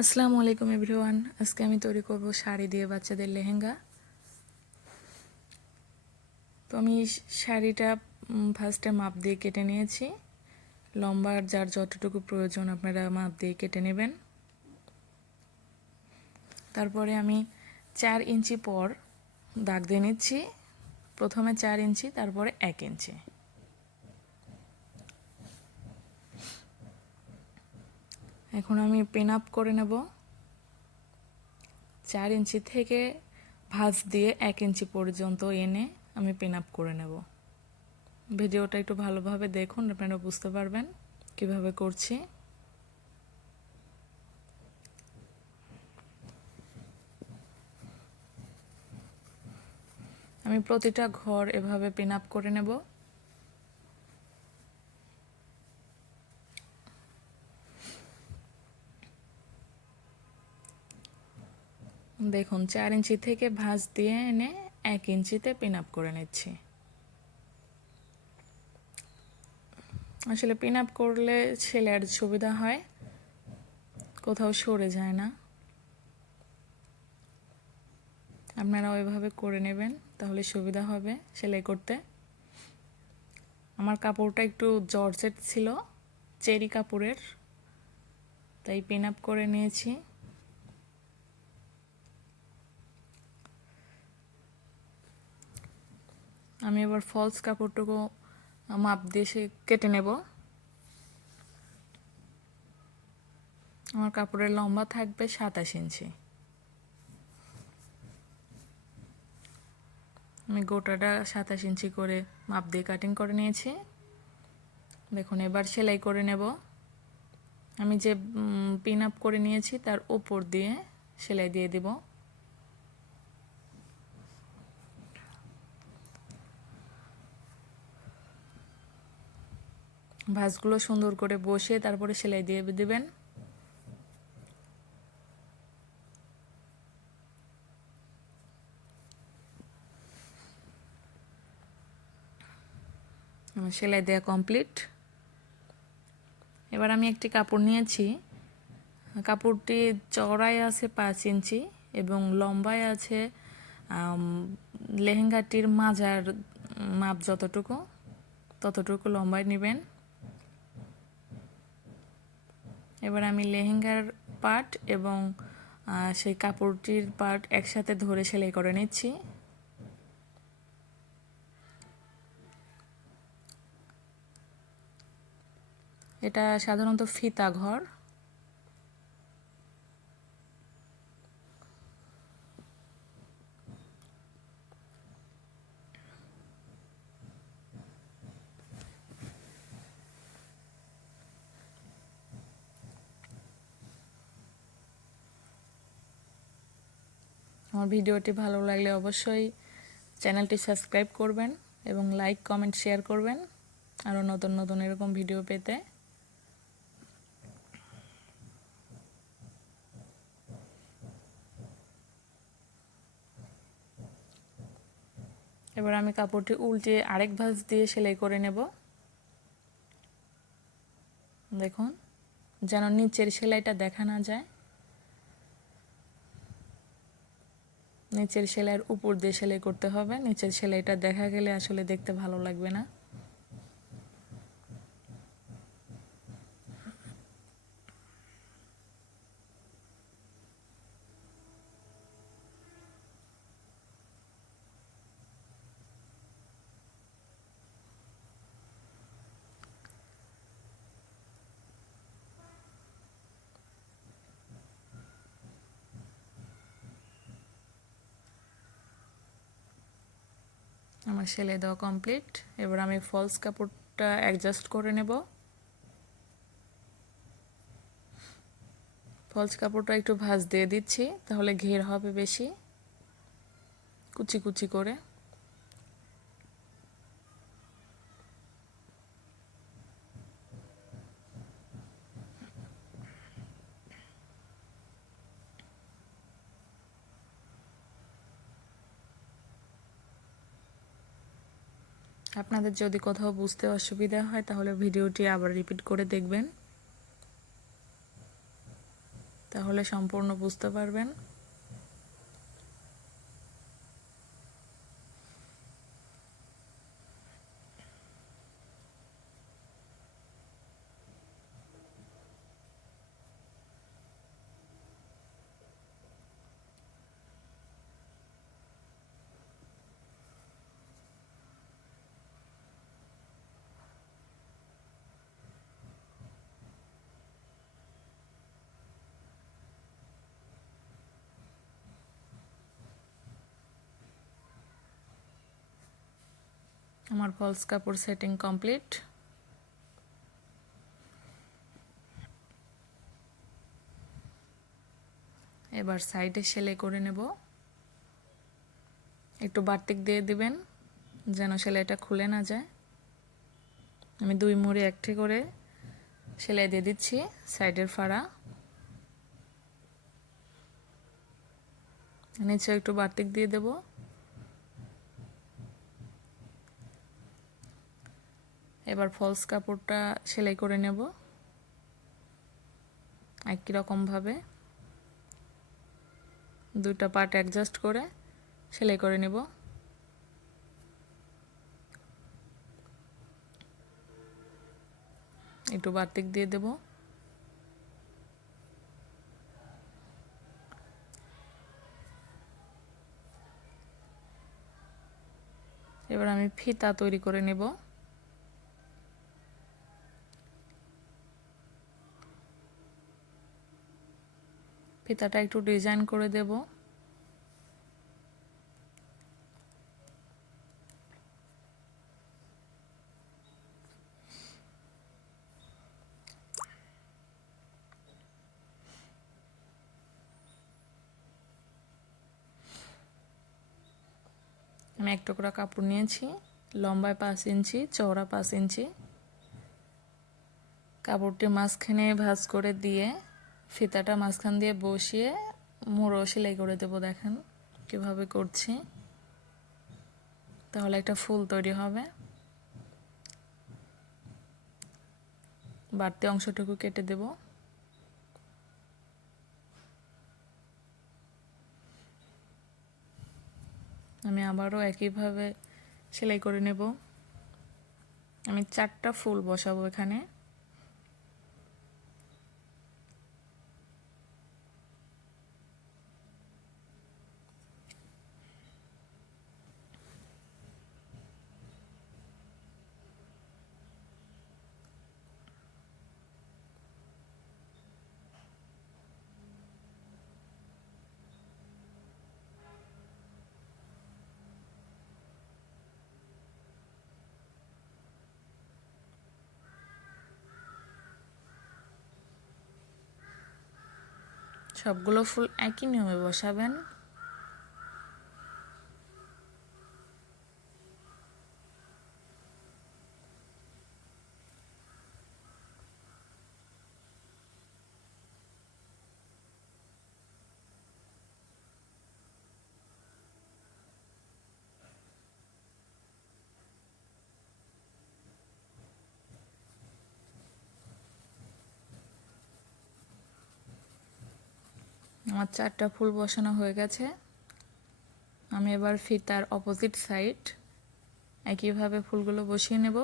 আসসালামু আলাইকুম এভরিওয়ান। আজকে আমি তৈরি করব শাড়ি দিয়ে বাচ্চাদের লেহেঙ্গা। তো আমি শাড়িটা ফার্স্টে মাপ দিয়ে কেটে নিয়েছি। লম্বার যার যতটুকু প্রয়োজন আপনারা মাপ দিয়ে কেটে নেবেন। তারপরে আমি 4 ইঞ্চি পর দাগ দিয়ে নিচ্ছি। প্রথমে 4 ইঞ্চি, তারপরে 1 ইঞ্চি। এখন আমি পিন আপ করে নেব। 4 ইঞ্চি থেকে ভাঁজ দিয়ে 1 ইঞ্চি পর্যন্ত এনে আমি পিন আপ করে নেব। ভিডিওটা একটু ভালোভাবে দেখুন, আপনারা বুঝতে পারবেন কিভাবে করছি। আমি প্রতিটা ঘর এভাবে পিন আপ করে নেব। দেখুন 4 ইঞ্চি থেকে ভাঁজ দিয়ে এনে 1 ইঞ্চিতে পিন আপ করে নিচ্ছি। আসলে পিন আপ করলে সেলাইয়ের সুবিধা হয়, কোথাও সরে যায় না। আপনারা ওইভাবে করে নেবেন, তাহলে সুবিধা হবে সেলাই করতে। আমার কাপড়টা একটু জর্জেট ছিল, চেরি কাপড়ের, তাই পিন আপ করে নিয়েছি। আমি এবার ফলস কাপড়টুকু মাপ দিয়ে কেটে নেব। আমার কাপড়ের লম্বা থাকবে 27 ইঞ্চি। আমি গোটাটা 27 ইঞ্চি করে মাপ দিয়ে কাটিং করে নিয়েছি। দেখুন এবার সেলাই করে নেব। আমি যে পিন আপ করে নিয়েছি তার উপর দিয়ে সেলাই দিয়ে দেব। ভাঁজগুলো সুন্দর করে বসিয়ে তারপরে সেলাই দিয়ে দেবেন। আমার সেলাই দেওয়া কমপ্লিট। এবার আমি একটি কাপড় নিয়েছি। কাপড়টি চওড়ায় আছে 5 ইঞ্চি এবং লম্বায় আছে লেহেঙ্গাটির মাজার মাপ যতটুকু ততটুকু লম্বায় নেবেন। এবার আমি লেহেঙ্গার পার্ট এবং সেই কাপড়টির পার্ট একসাথে ধরে সেলাই করে নিচ্ছি। এটা সাধারণত ফিতা ঘর। আমার ভিডিওটি ভালো লাগলে অবশ্যই চ্যানেলটি সাবস্ক্রাইব করবেন এবং লাইক কমেন্ট শেয়ার করবেন আরও নতুন নতুন এরকম ভিডিও পেতে। এবার আমি কাপড়টি উল্টে আরেক ভাঁজ দিয়ে সেলাই করে নেব। দেখুন যেন নিচের সেলাইটা দেখা না যায়। নিচের সেলাইয়ের উপর দিয়ে সেলাই করতে হবে, নিচের সেলাইটা দেখা গেলে আসলে দেখতে ভালো লাগবে না। আমার সেলাই দেওয়া কমপ্লিট। এবার আমি ফলস কাপড়টা অ্যাডজাস্ট করে নেব। ফলস কাপড়টা একটু ভাঁজ দিয়ে দিচ্ছি, তাহলে ঘের হবে বেশি, কুচি কুচি করে। আপনাদের যদি কোথাও বুঝতে অসুবিধা হয় তাহলে ভিডিওটি আবার রিপিট করে দেখবেন, তাহলে সম্পূর্ণ বুঝতে পারবেন। আমার ফলস কাপড় সেটিং কমপ্লিট। এবার সাইডে সেলাই করে নেব। একটু বাড়তি দিয়ে দিবেন যেন সেলাইটা খুলে না যায়। আমি 2 মুড়ি একটি করে সেলাই দিয়ে দিচ্ছি সাইডের ফাড়া। নিচে একটু বাড়তি দিয়ে দেব। এবার ফলস কাপড়টা সেলাই করে নেব একই রকম ভাবে। 2টা পার্ট অ্যাডজাস্ট করে সেলাই করে নেব। একটু বাড়তি দিয়ে দেব। এবার আমি ফিতা তৈরি করে নেব। ফিতাটা একটু ডিজাইন করে দেব। আমি 1 টুকরা কাপড় নিয়েছি, লম্বায় 5 ইঞ্চি, চওড়া 5 ইঞ্চি। কাপড়টি মাঝখানে ভাঁজ করে দিয়ে ফিতাটা মাঝখান দিয়ে বসিয়ে মুড়ো সেলাই করে দেব। দেখেন কিভাবে করছি, তাহলে একটা ফুল তৈরি হবে। বাড়তি অংশটুকু কেটে দেব। আমি আবারও একইভাবে সেলাই করে নেব। আমি 4টা ফুল বসাবো এখানে। সবগুলো ফুল একই নিয়মে বসাবেন। আমার 4টা ফুল বসানো হয়ে গেছে। আমি এবার ফিতার অপোজিট সাইড একইভাবে ফুলগুলো বসিয়ে নেব।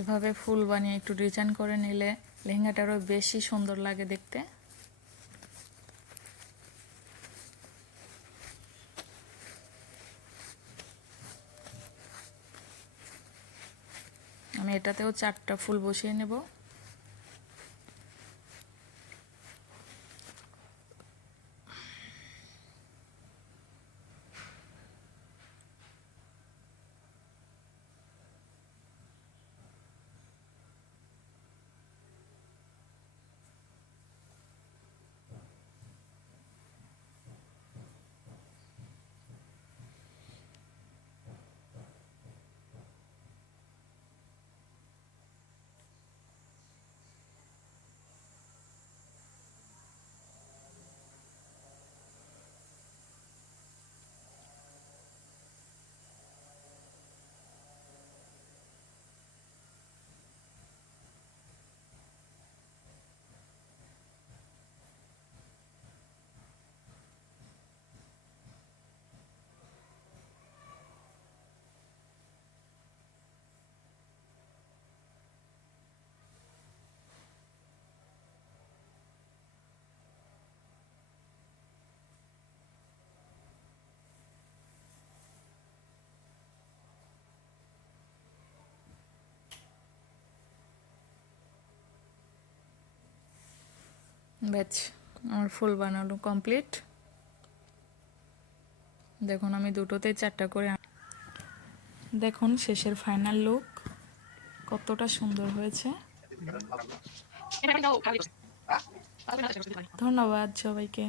এভাবে ফুল বানিয়ে একটু ডিজাইন করে নিলে লেহেঙ্গাটারও বেশি সুন্দর লাগে দেখতে। আমি এটাতেও 4টা ফুল বসিয়ে নেব। ব্যাচ আমার ফুল বানানো কমপ্লিট। দেখুন আমি দুটোতে 4টা করে। দেখুন শেষের ফাইনাল লুক কতটা সুন্দর হয়েছে। ধন্যবাদ সবাইকে।